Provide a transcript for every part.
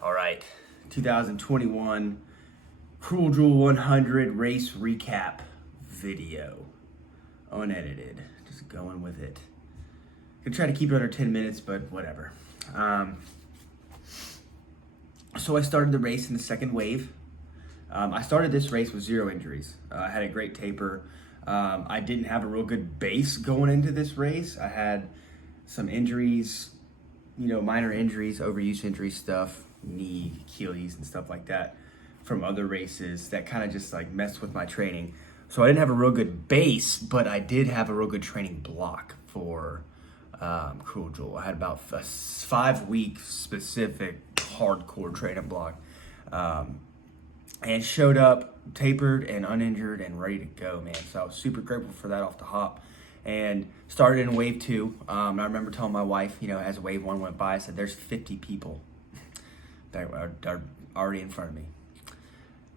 All right, 2021 Cruel Jewel 100 race recap video, unedited, just going with it. Gonna try to keep it under 10 minutes, but whatever. So I started the race in the second wave. I started this race with 0 injuries. I had a great taper. I didn't have a real good base going into this race. I had some injuries, minor injuries, overuse injury stuff, knee, Achilles, and stuff like that from other races that kind of just like messed with my training. So I didn't have a real good base, but I did have a real good training block for Cruel Jewel. I had about a 5-week specific hardcore training block. And showed up tapered and uninjured and ready to go, man. So I was super grateful for that off the hop. And started in wave 2. I remember telling my wife, as wave 1 went by, I said, there's 50 people that are already in front of me.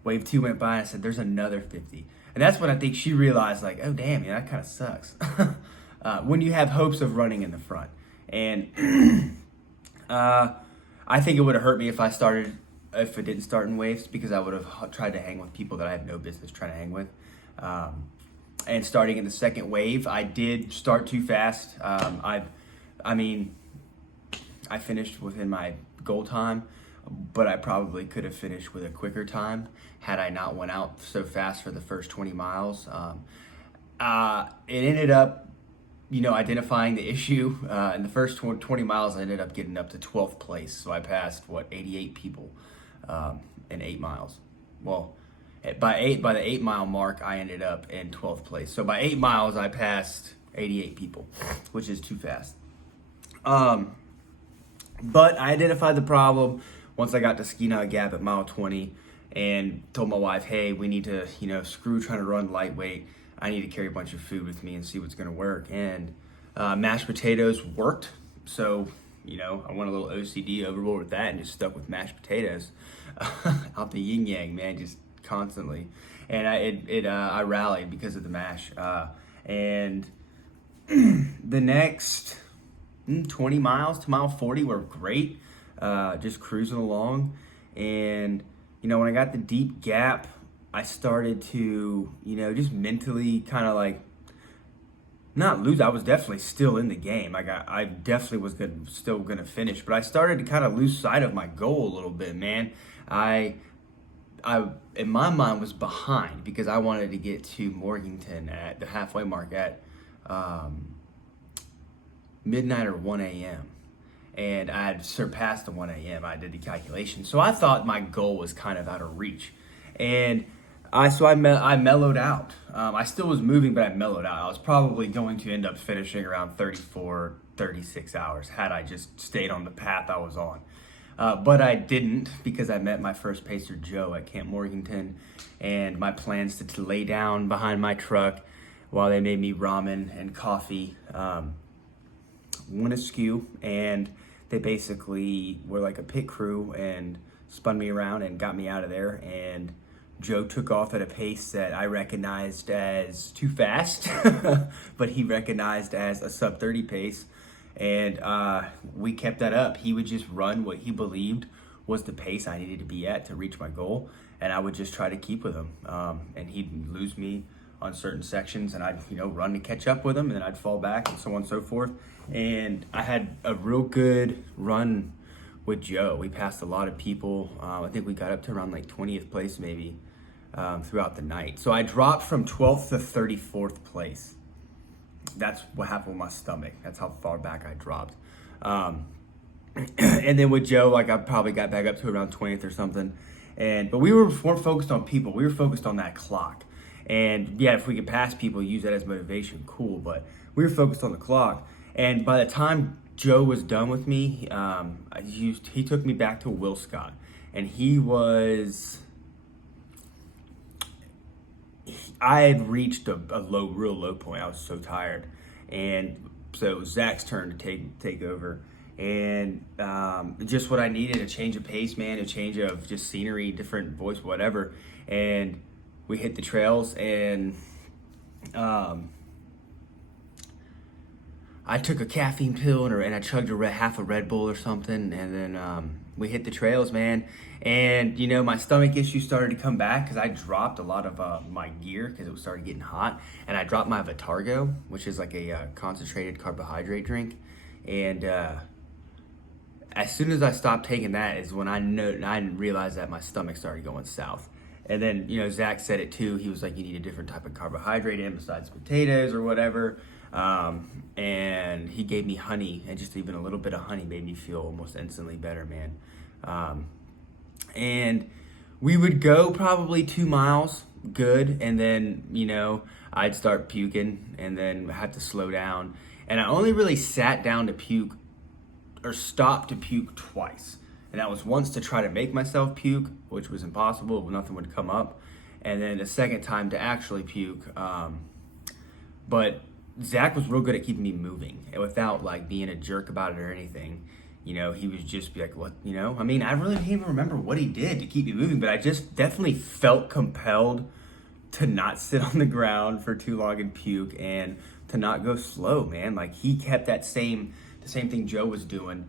Wave 2 went by, and I said, there's another 50. And that's when I think she realized, like, oh, damn, that kind of sucks. When you have hopes of running in the front. And I think it would have hurt me if it didn't start in waves, because I would have tried to hang with people that I have no business trying to hang with. And starting in the second wave, I did start too fast. I finished within my goal time, but I probably could have finished with a quicker time had I not went out so fast for the first 20 miles. It ended up, identifying the issue. In the first 20 miles, I ended up getting up to 12th place. So I passed, 88 people in 8 miles. Well, by the 8 mile mark, I ended up in 12th place. So by 8 miles, I passed 88 people, which is too fast. But I identified the problem once I got to Skeena Gap at mile 20 and told my wife, hey, we need to, screw trying to run lightweight. I need to carry a bunch of food with me and see what's going to work. And mashed potatoes worked. So, I went a little OCD overboard with that and just stuck with mashed potatoes out the yin yang, man, just constantly. And I rallied because of the mash. And the next 20 miles to mile 40 were great, just cruising along. And, when I got the deep gap, I started to, just mentally kind of like not lose. I was definitely still in the game. I definitely was still gonna finish, but I started to kind of lose sight of my goal a little bit, man. I in my mind was behind because I wanted to get to Morganton at the halfway mark at midnight or 1 a.m. And I had surpassed the 1 a.m. I did the calculation. So I thought my goal was kind of out of reach. And I mellowed out. I still was moving, but I mellowed out. I was probably going to end up finishing around 34, 36 hours had I just stayed on the path I was on. But I didn't, because I met my first pacer, Joe, at Camp Morganton, and my plans to lay down behind my truck while they made me ramen and coffee went askew, and they basically were like a pit crew and spun me around and got me out of there. And Joe took off at a pace that I recognized as too fast, but he recognized as a sub 30 pace. And we kept that up. He would just run what he believed was the pace I needed to be at to reach my goal. And I would just try to keep with him. And he'd lose me on certain sections, and I'd run to catch up with him, and then I'd fall back, and so on and so forth. And I had a real good run with Joe. We passed a lot of people. I think we got up to around like 20th place maybe throughout the night. So I dropped from 12th to 34th place. That's what happened with my stomach. That's how far back I dropped. And then with Joe, I probably got back up to around 20th or something. But we weren't focused on people. We were focused on that clock. And yeah, if we could pass people, use that as motivation, cool. But we were focused on the clock. And by the time Joe was done with me, he took me back to Will Scott. And I had reached a real low point. I was so tired. And so it was Zach's turn to take over. And just what I needed, a change of pace, man, a change of just scenery, different voice, whatever. And we hit the trails, and I took a caffeine pill and I chugged half a Red Bull or something, and then we hit the trails, man. And, my stomach issues started to come back because I dropped a lot of my gear because it started getting hot. And I dropped my Vitargo, which is like a concentrated carbohydrate drink. And as soon as I stopped taking that is when I realized that my stomach started going south. And then, Zach said it too. He was like, you need a different type of carbohydrate in besides potatoes or whatever. And he gave me honey, and just even a little bit of honey made me feel almost instantly better, man. And we would go probably 2 miles good, and then, I'd start puking and then have to slow down. And I only really sat down to puke or stopped to puke twice. And that was once to try to make myself puke, which was impossible, nothing would come up. And then a second time to actually puke. But Zach was real good at keeping me moving and without like being a jerk about it or anything. He would just be like, what, I mean, I really didn't even remember what he did to keep me moving, but I just definitely felt compelled to not sit on the ground for too long and puke and to not go slow, man. Like he kept the same thing Joe was doing.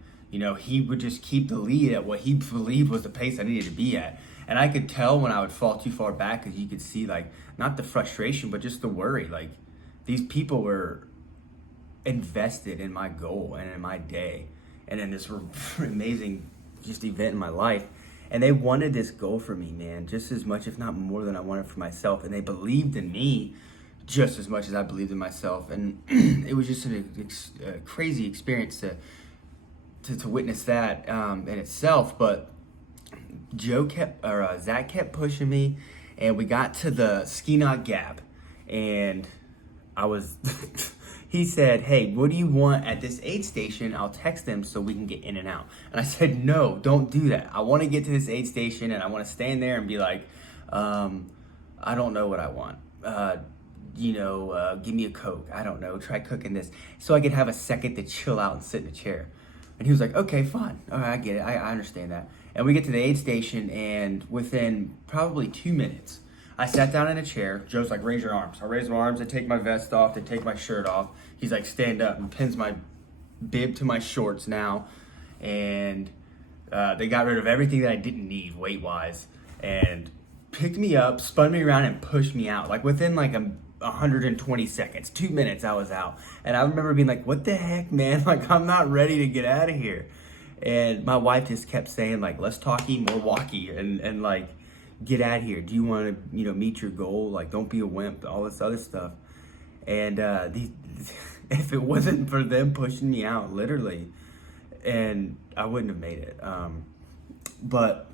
He would just keep the lead at what he believed was the pace I needed to be at. And I could tell when I would fall too far back because you could see like, not the frustration, but just the worry. Like these people were invested in my goal and in my day and in this amazing just event in my life. And they wanted this goal for me, man, just as much, if not more than I wanted for myself. And they believed in me just as much as I believed in myself. And it was just a crazy experience to witness that in itself. But Zach kept pushing me, and we got to the Skeena Gap, and I was, he said, hey, what do you want at this aid station? I'll text them so we can get in and out. And I said, no, don't do that. I want to get to this aid station, and I want to stand there and be like, I don't know what I want. Give me a Coke. I don't know. Try cooking this. So I could have a second to chill out and sit in a chair. And he was like, okay, fine. All right, I get it. I understand that. And we get to the aid station, and within probably 2 minutes, I sat down in a chair. Joe's like, raise your arms. I raise my arms. I take my vest off. I take my shirt off. He's like, stand up, and pins my bib to my shorts now. And they got rid of everything that I didn't need weight-wise and picked me up, spun me around, and pushed me out. Like within like 120 seconds, 2 minutes, I was out. And I remember being like, what the heck, man? Like, I'm not ready to get out of here. And my wife just kept saying, like, less talky, more walky, and like, get out of here. Do you want to, meet your goal? Like, don't be a wimp, all this other stuff. And if it wasn't for them pushing me out, literally, and I wouldn't have made it. But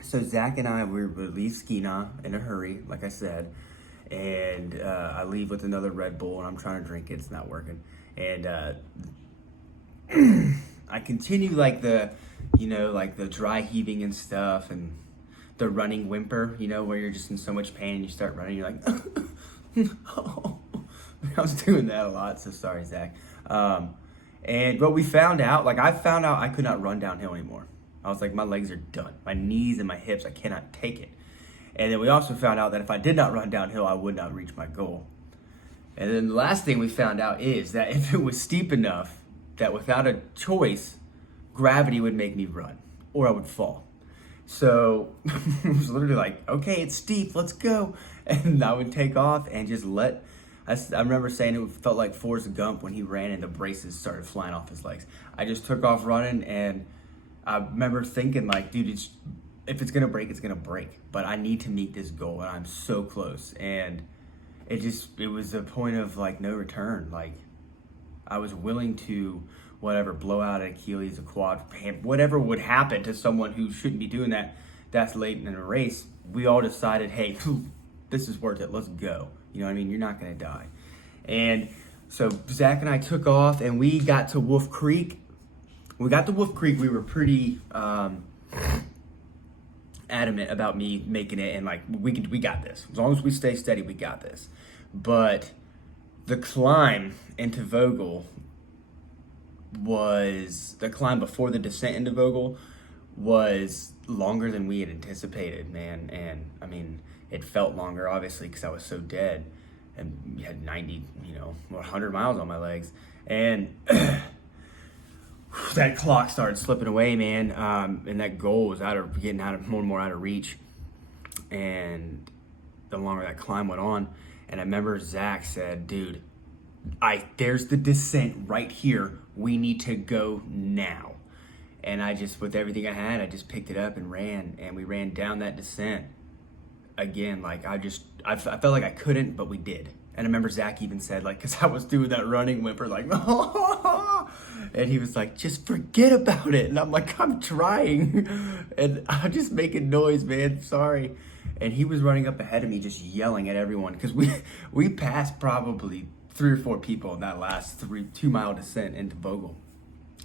so Zach and I, we leave Skeena in a hurry, like I said. And I leave with another Red Bull, and I'm trying to drink it. It's not working. And I continue like the dry heaving and stuff, and the running whimper, where you're just in so much pain and you start running. You're like, oh. I was doing that a lot. So sorry, Zach. But we found out, I found out I could not run downhill anymore. I was like, my legs are done. My knees and my hips, I cannot take it. And then we also found out that if I did not run downhill, I would not reach my goal. And then the last thing we found out is that if it was steep enough that without a choice, gravity would make me run or I would fall. So it was literally like, okay, it's steep, let's go. And I would take off and just I remember saying it felt like Forrest Gump when he ran and the braces started flying off his legs. I just took off running, and I remember thinking like, dude, if it's gonna break, it's gonna break. But I need to meet this goal, and I'm so close. And it was a point of like no return. Like I was willing to blow out an Achilles, a quad, whatever would happen to someone who shouldn't be doing that. That's late in a race. We all decided, hey, this is worth it. Let's go. You know what I mean? You're not gonna die. And so Zach and I took off, and we got to Wolf Creek. When we got to Wolf Creek, we were pretty adamant about me making it, and like we got this. As long as we stay steady, we got this. But the climb into Vogel the climb before the descent into Vogel was longer than we had anticipated, man. And I mean, it felt longer, obviously, because I was so dead and we had 90, 100 miles on my legs. And that clock started slipping away, man. And that goal was getting more and more out of reach. And the longer that climb went on, and I remember Zach said, dude, there's the descent right here. We need to go now. And I just, with everything I had, I just picked it up and ran, and we ran down that descent. Again, like I felt like I couldn't, but we did. And I remember Zach even said, like, because I was doing that running whimper, like, and he was like, just forget about it. And I'm like, I'm trying. And I'm just making noise, man. Sorry. And he was running up ahead of me, just yelling at everyone, because we passed probably 3 or 4 people in that last 2-mile descent into Vogel,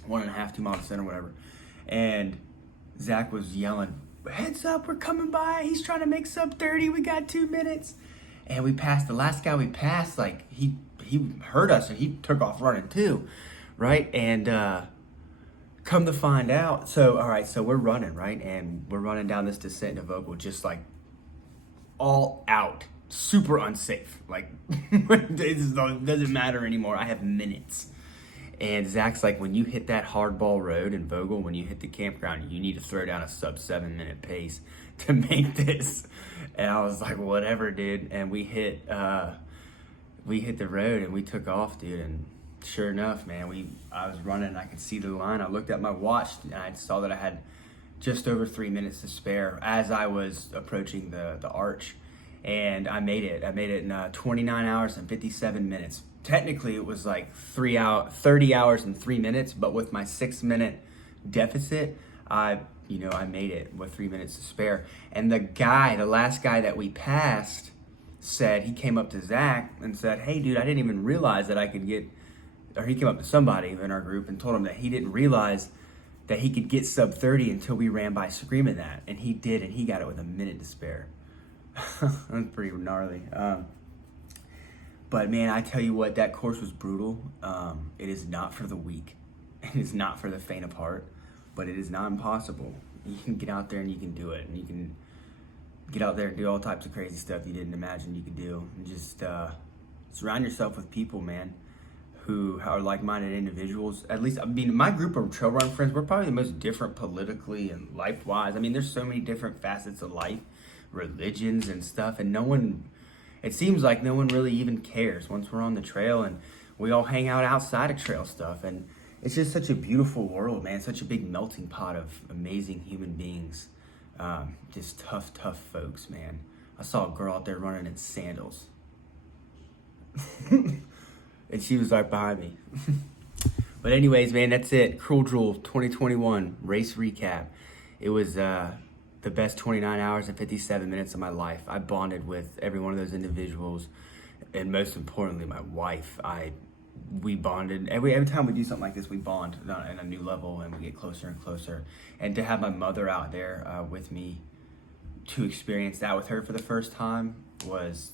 1.5, 2-mile descent or whatever. And Zach was yelling, heads up, we're coming by. He's trying to make sub 30. We got 2 minutes. And we passed, the last guy we passed, like he heard us and he took off running too, right? And come to find out, so all right, so we're running, right? And we're running down this descent into Vogel, just like all out, super unsafe. Like it doesn't matter anymore. I have minutes. And Zach's like, when you hit that hardball road in Vogel, when you hit the campground, you need to throw down a sub 7-minute pace to make this. And I was like, whatever, dude. And we hit the road and we took off, dude. And sure enough, man, I was running and I could see the line. I looked at my watch and I saw that I had just over 3 minutes to spare as I was approaching the arch. And I made it. I made it in 29 hours and 57 minutes. Technically, it was like 30 hours and 3 minutes, but with my 6-minute deficit, I made it with 3 minutes to spare. And the last guy that we passed said, he came up to Zach and said, hey, dude, I didn't even realize that I could get, or he came up to somebody in our group and told him that he didn't realize that he could get sub 30 until we ran by screaming that. And he did, and he got it with a minute to spare. That's pretty gnarly. But man, I tell you what, that course was brutal. It is not for the weak. It is not for the faint of heart, but it is not impossible. You can get out there and you can do it, and you can get out there and do all types of crazy stuff you didn't imagine you could do. And just surround yourself with people, man, who are like-minded individuals. At least, I mean, my group of trail run friends, we're probably the most different politically and life-wise. I mean, there's so many different facets of life, religions and stuff, and it seems like no one really even cares once we're on the trail, and we all hang out outside of trail stuff. And it's just such a beautiful world, man. Such a big melting pot of amazing human beings. Just tough folks, man. I saw a girl out there running in sandals. And she was right behind me. But anyways, man, that's it. Cruel Jewel 2021 race recap. It was the best 29 hours and 57 minutes of my life. I bonded with every one of those individuals, and most importantly, my wife. We bonded. Every time we do something like this, we bond on a new level, and we get closer and closer. And to have my mother out there with me to experience that with her for the first time was,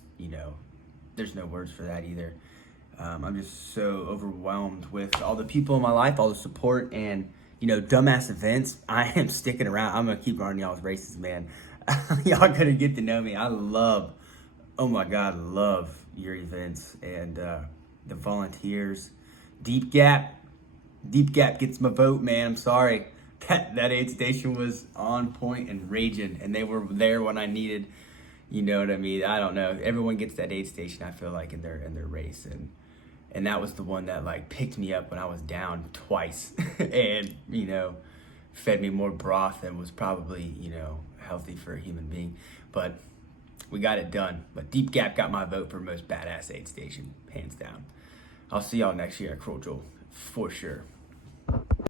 there's no words for that either. I'm just so overwhelmed with all the people in my life, all the support, and dumbass events. I am sticking around. I'm gonna keep running y'all's races, man. Y'all gonna get to know me. I love your events and the volunteers. Deep Gap gets my vote, man. I'm sorry. That aid station was on point and raging, and they were there when I needed. You know what I mean? I don't know. Everyone gets that aid station, I feel like, in their race, and that was the one that like picked me up when I was down twice, and fed me more broth than was probably healthy for a human being. But we got it done. But Deep Gap got my vote for most badass aid station, hands down. I'll see y'all next year at Cruel Jewel, for sure.